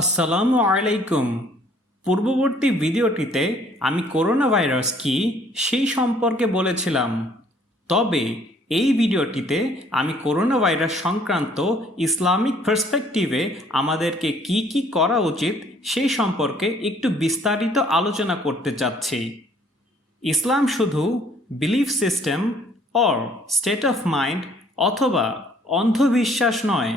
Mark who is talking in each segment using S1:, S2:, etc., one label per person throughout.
S1: আসসালামু আলাইকুম। পূর্ববর্তী ভিডিওটিতে আমি করোনা ভাইরাস কি সেই সম্পর্কে বলেছিলাম। তবে এই ভিডিওটিতে আমি করোনা ভাইরাস সংক্রান্ত ইসলামিক পার্সপেক্টিভে আমাদেরকে কি কি করা উচিত সেই সম্পর্কে একটু বিস্তারিত আলোচনা করতে চাচ্ছি ইসলাম শুধু belief system or state of mind অথবা অন্ধবিশ্বাস নয়।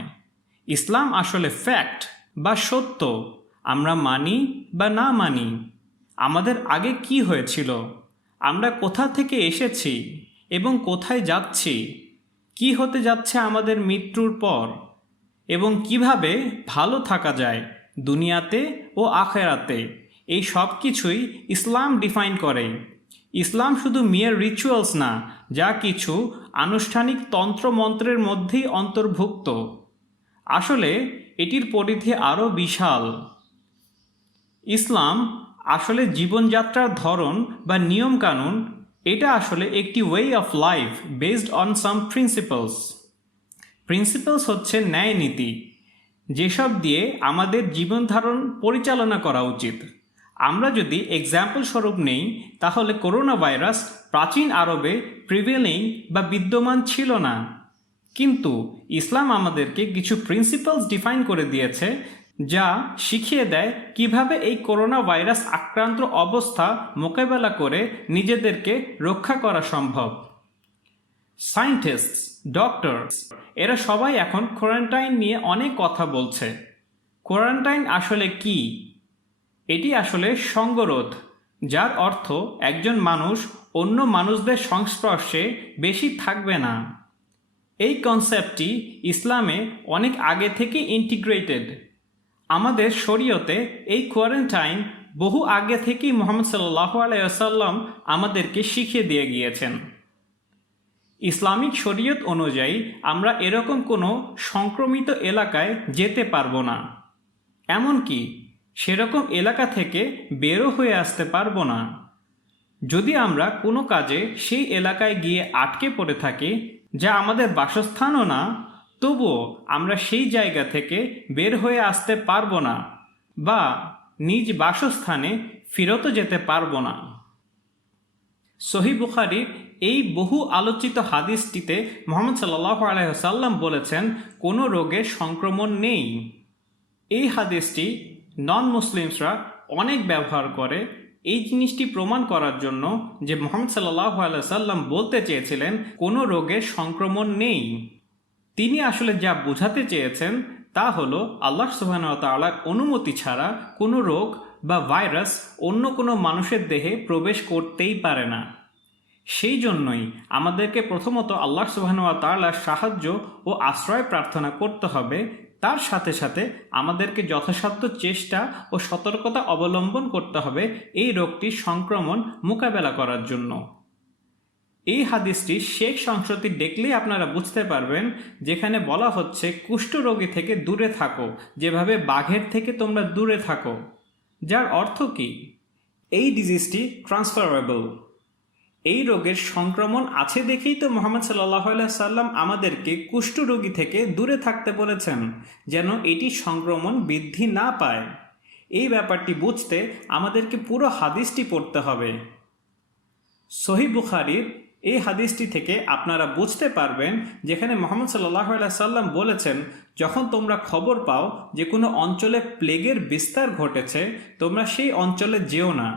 S1: ইসলাম আসলে ফ্যাক্ট বা সত্য আমরা মানি বা না মানি? আমাদের আগে কি হয়েছিল? আমরা কোথা থেকে এসেছি এবং কোথায় যাচ্ছি? কি হতে যাচ্ছে আমাদের মৃত্যুর পর? এবং কীভাবে ভালো থাকা যায় দুনিয়াতে ও আখেরাতে? এই সব কিছুই ইসলাম ডিফাইন করে। ইসলাম শুধু মিয়ার রিচুয়ালস না, যা কিছু আনুষ্ঠানিক তন্ত্রমন্ত্রের মধ্যেই অন্তর্ভুক্ত। আসলে এটির পরিধি আরও বিশাল। ইসলাম আসলে জীবনযাত্রার ধরন বা নিয়মকানুন, এটা আসলে একটি way of life based on some principles principles হচ্ছে ন্যায় নীতি, যেসব দিয়ে আমাদের জীবন ধারণ পরিচালনা করা উচিত। আমরা যদি এক্সাম্পল স্বরূপ নেই, তাহলে করোনা ভাইরাস প্রাচীন আরবে প্রিভেলিং বা বিদ্যমান ছিল না। কিন্তু ইসলাম আমাদেরকে কিছু প্রিন্সিপালস ডিফাইন করে দিয়েছে যা শিখিয়ে দেয় কীভাবে এই করোনা ভাইরাস আক্রান্ত অবস্থা মোকাবেলা করে নিজেদেরকে রক্ষা করা সম্ভব। সায়েন্টিস্ট ডক্টরস এরা সবাই এখন কোয়ারেন্টাইন নিয়ে অনেক কথা বলছে। কোয়ারেন্টাইন আসলে কি? এটি আসলে সঙ্গরোধ, যার অর্থ একজন মানুষ অন্য মানুষদের সংস্পর্শে বেশি থাকবে না। এই কনসেপ্টটি ইসলামে অনেক আগে থেকে ইন্টিগ্রেটেড আমাদের শরীয়তে এই কোয়ারেন্টাইন বহু আগে থেকেই মোহাম্মদ সাল্লাহ আলাইসাল্লাম আমাদেরকে শিখিয়ে দিয়ে গিয়েছেন। ইসলামিক শরীয়ত অনুযায়ী আমরা এরকম কোনো সংক্রমিত এলাকায় যেতে পারব না। এমনকি সেরকম এলাকা থেকে বেরো হয়ে আসতে পারব না। যদি আমরা কোনো কাজে সেই এলাকায় গিয়ে আটকে পড়ে থাকি যা আমাদের বাসস্থানও না, তবুও আমরা সেই জায়গা থেকে বের হয়ে আসতে পারব না বা নিজ বাসস্থানে ফিরত যেতে পারব না। সহি বুখারির এই বহু আলোচিত হাদিসটিতে মোহাম্মদ সাল্লাহ আলহ্লাম বলেছেন, কোনো রোগের সংক্রমণ নেই। এই হাদিসটি নন মুসলিমসরা অনেক ব্যবহার করে এই জিনিসটি প্রমাণ করার জন্য যে মোহাম্মদ সাল্লাহ সাল্লাম বলতে চেয়েছিলেন, কোনো রোগের সংক্রমণ নেই। তিনি আসলে যা বোঝাতে চেয়েছেন তা হলো, আল্লাহ সুবাহতালার অনুমতি ছাড়া কোনো রোগ বা ভাইরাস অন্য কোনো মানুষের দেহে প্রবেশ করতেই পারে না। সেই জন্যই আমাদেরকে প্রথমত আল্লাহ সুবাহতালার সাহায্য ও আশ্রয় প্রার্থনা করতে হবে তার সাথে সাথে আমাদেরকে যথাসাধ্য চেষ্টা ও সতর্কতা অবলম্বন করতে হবে এই রোগটির সংক্রমণ মোকাবেলা করার জন্য। এই হাদিসটি শেখ সংসতি দেখলেই আপনারা বুঝতে পারবেন, যেখানে বলা হচ্ছে কুষ্ঠরোগী থেকে দূরে থাকো, যেভাবে বাঘের থেকে তোমরা দূরে থাকো। যার অর্থ কি? এই ডিজিজটি ট্রান্সফারেবল এই রোগের সংক্রমণ আছে দেখেই তো মোহাম্মদ সাল্লাহ সাল্লাম আমাদেরকে কুষ্ঠরোগী থেকে দূরে থাকতে বলেছেন, যেন এটি সংক্রমণ বৃদ্ধি না পায়। এই ব্যাপারটি বুঝতে আমাদেরকে পুরো হাদিসটি পড়তে হবে। সহি বুখারির এই হাদিসটি থেকে আপনারা বুঝতে পারবেন, যেখানে মোহাম্মদ সাল্লাহ সাল্লাম বলেছেন, যখন তোমরা খবর পাও যে কোনো অঞ্চলে প্লেগের বিস্তার ঘটেছে, তোমরা সেই অঞ্চলে যেও না।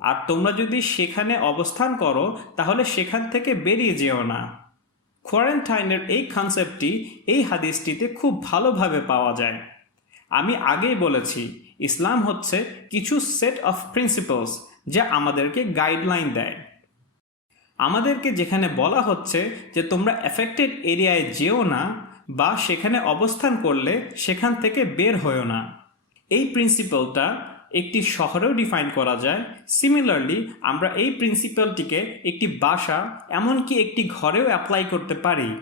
S1: আর তোমরা যদি সেখানে অবস্থান করো, তাহলে সেখান থেকে বেরিয়ে যেও না। কোয়ারেন্টাইনের এই কনসেপ্টটি এই হাদিসটিতে খুব ভালোভাবে পাওয়া যায়। আমি আগেই বলেছি, ইসলাম হচ্ছে কিছু সেট অফ প্রিন্সিপালস যা আমাদেরকে গাইডলাইন দেয়। আমাদেরকে যেখানে বলা হচ্ছে যে তোমরা এফেক্টেড এরিয়ায় যেও না বা সেখানে অবস্থান করলে সেখান থেকে বের হয়েও না। এই প্রিন্সিপালটা একটি শহরেও ডিফাইন করা যায়। সিমিলারলি আমরা এই প্রিন্সিপালটিকে একটি বাসা, এমনকি একটি ঘরেও অ্যাপ্লাই করতে পারি।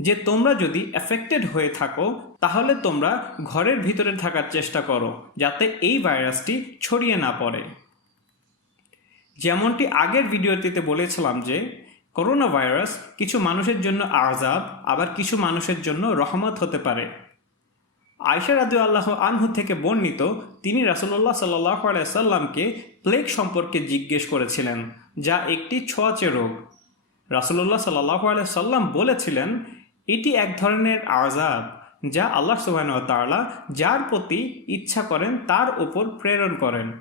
S1: যে তোমরা যদি এফেক্টেড হয়ে থাকো, তাহলে তোমরা ঘরের ভিতরে থাকার চেষ্টা করো, যাতে এই ভাইরাসটি ছড়িয়ে না পড়ে। যেমনটি আগের ভিডিওটিতে বলেছিলাম যে করোনা ভাইরাস কিছু মানুষের জন্য আজাব আবার কিছু মানুষের জন্য রহমত হতে পারে। আয়সা রাদু আল্লাহ আনহু থেকে বর্ণিত, তিনি রাসুল্লাহ সাল্লাহ সাল্লামকে প্লেগ সম্পর্কে জিজ্ঞেস করেছিলেন, যা একটি ছোঁয়াচে রোগ। রাসুল্লাহ সাল্লাহ সাল্লাম বলেছিলেন, এটি এক ধরনের আজাব যা আল্লাহ সুবাহ তাআলা যার প্রতি ইচ্ছা করেন তার উপর প্রেরণ করেন।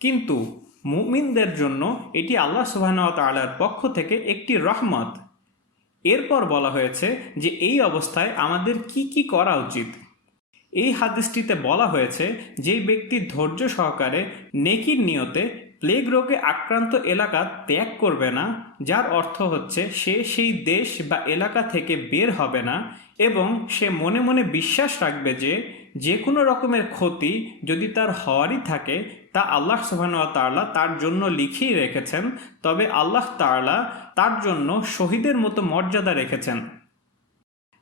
S1: কিন্তু মুমিনদের জন্য এটি আল্লাহ সুবাহ তাআলার পক্ষ থেকে একটি রহমত। এরপর বলা হয়েছে যে, এই অবস্থায় আমাদের কি কি করা উচিত? এই হাদিসটিতে বলা হয়েছে যেই ব্যক্তি ধৈর্য সহকারে নেকির নিয়তে প্লেগ রোগে আক্রান্ত এলাকা ত্যাগ করবে না, যার অর্থ হচ্ছে সে সেই দেশ বা এলাকা থেকে বের হবে না এবং সে মনে মনে বিশ্বাস রাখবে যে যে কোনো রকমের ক্ষতি যদি তার হওয়ারই থাকে, তা আল্লাহ সুবহানাহু ওয়া তার জন্য লিখেই রেখেছেন, তবে আল্লাহ তাআলা তার জন্য শহীদের মতো মর্যাদা রেখেছেন।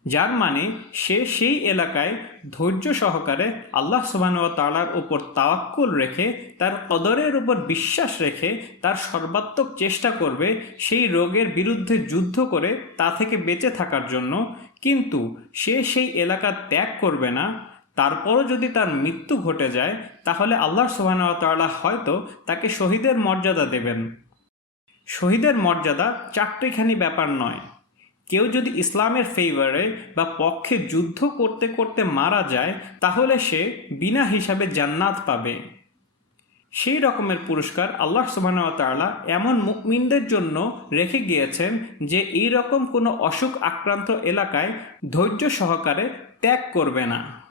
S1: যার মানে সে সেই এলাকায় ধৈর্য সহকারে আল্লাহ সুবাহ তালার উপর তাওয়াক্কুল রেখে, তার কদরের উপর বিশ্বাস রেখে, তার সর্বাত্মক চেষ্টা করবে সেই রোগের বিরুদ্ধে যুদ্ধ করে তা থেকে বেঁচে থাকার জন্য। কিন্তু সে সেই এলাকা ত্যাগ করবে না। তারপরও যদি তার মৃত্যু ঘটে যায়, তাহলে আল্লাহ সুবাহ তাল্লাহ হয়তো তাকে শহীদের মর্যাদা দেবেন। শহীদের মর্যাদা চারটিখানি ব্যাপার নয়। কেউ যদি ইসলামের ফেভারে বা পক্ষে যুদ্ধ করতে করতে মারা যায়, তাহলে সে বিনা হিসাবে জান্নাত পাবে। সেই রকমের পুরস্কার আল্লাহ সুবাহতালা এমন মুমিনদের জন্য রেখে গিয়েছেন যে এই রকম কোনো অসুখ আক্রান্ত এলাকায় ধৈর্য সহকারে ত্যাগ করবে না।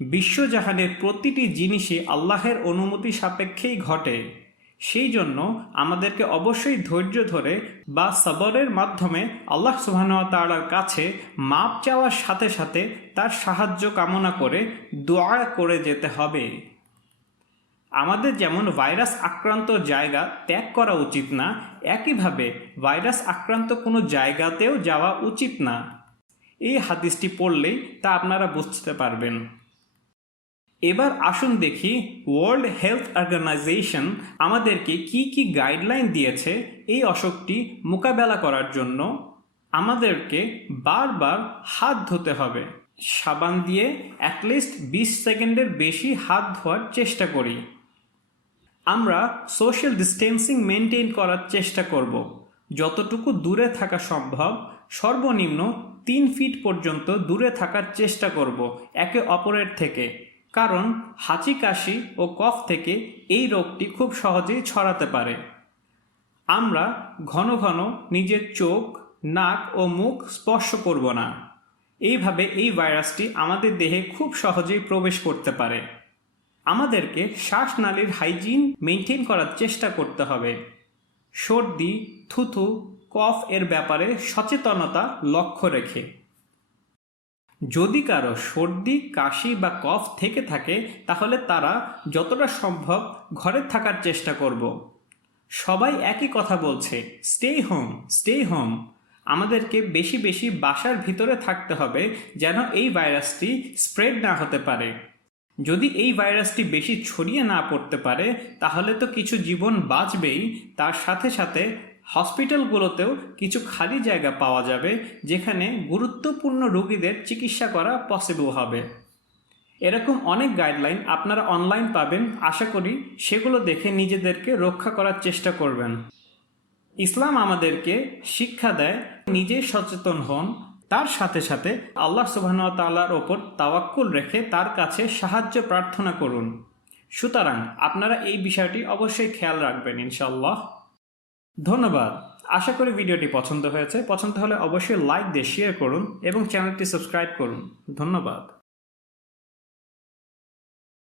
S1: বিশ্বজাহানের প্রতিটি জিনিসই আল্লাহের অনুমতি সাপেক্ষেই ঘটে। সেই জন্য আমাদেরকে অবশ্যই ধৈর্য ধরে বা সবরের মাধ্যমে আল্লাহ সুবাহতালার কাছে মাপ চাওয়ার সাথে সাথে তার সাহায্য কামনা করে দোয়া করে যেতে হবে। আমাদের যেমন ভাইরাস আক্রান্ত জায়গা ত্যাগ করা উচিত না, একইভাবে ভাইরাস আক্রান্ত কোনো জায়গাতেও যাওয়া উচিত না। এই হাদিসটি পড়লেই তা আপনারা বুঝতে পারবেন। এবার আসুন দেখি ওয়ার্ল্ড হেলথ অর্গানাইজেশন আমাদেরকে কি কি গাইডলাইন দিয়েছে এই অসুখটি মোকাবেলা করার জন্য। আমাদেরকে বারবার হাত ধুতে হবে। সাবান দিয়ে অ্যাটলিস্ট বিশ সেকেন্ডের বেশি হাত ধোয়ার চেষ্টা করি। আমরা সোশ্যাল ডিস্টেন্সিং মেনটেন করার চেষ্টা করব। যতটুকু দূরে থাকা সম্ভব, সর্বনিম্ন তিন ফিট পর্যন্ত দূরে থাকার চেষ্টা করব একে অপরের থেকে। কারণ হাঁচি কাশি ও কফ থেকে এই রোগটি খুব সহজেই ছড়াতে পারে। আমরা ঘন ঘন নিজের চোখ, নাক ও মুখ স্পর্শ করব না। এইভাবে এই ভাইরাসটি আমাদের দেহে খুব সহজেই প্রবেশ করতে পারে। আমাদেরকে শ্বাসনালীর হাইজিন মেনটেন করার চেষ্টা করতে হবে। সর্দি, থুথু, কফ এর ব্যাপারে সচেতনতা লক্ষ্য রেখে। যদি কারও সর্দি, কাশি বা কফ থেকে থাকে, তাহলে তারা যতটা সম্ভব ঘরে থাকার চেষ্টা করব। সবাই একই কথা বলছে স্টে হোম স্টে হোম আমাদেরকে বেশি বেশি বাসার ভিতরে থাকতে হবে যেন এই ভাইরাসটি স্প্রেড না হতে পারে। যদি এই ভাইরাসটি বেশি ছড়িয়ে না পড়তে পারে, তাহলে তো কিছু জীবন বাঁচবেই, তার সাথে সাথে হসপিটালগুলোতেও কিছু খালি জায়গা পাওয়া যাবে যেখানে গুরুত্বপূর্ণ রোগীদের চিকিৎসা করা পসিবল হবে। এরকম অনেক গাইডলাইন আপনারা অনলাইন পাবেন। আশা করি সেগুলো দেখে নিজেদেরকে রক্ষা করার চেষ্টা করবেন। ইসলাম আমাদেরকে শিক্ষা দেয়, নিজে সচেতন হন। তার সাথে সাথে আল্লাহ সুবাহন তাল্লার ওপর তাওয়াক্কুল রেখে তার কাছে সাহায্য প্রার্থনা করুন। সুতরাং আপনারা এই বিষয়টি অবশ্যই খেয়াল রাখবেন ইনশাল্লাহ ধন্যবাদ। আশা করি ভিডিওটি পছন্দ হয়েছে। পছন্দ হলে অবশ্যই লাইক দিয়ে শেয়ার করুন এবং চ্যানেলটি সাবস্ক্রাইব করুন। ধন্যবাদ।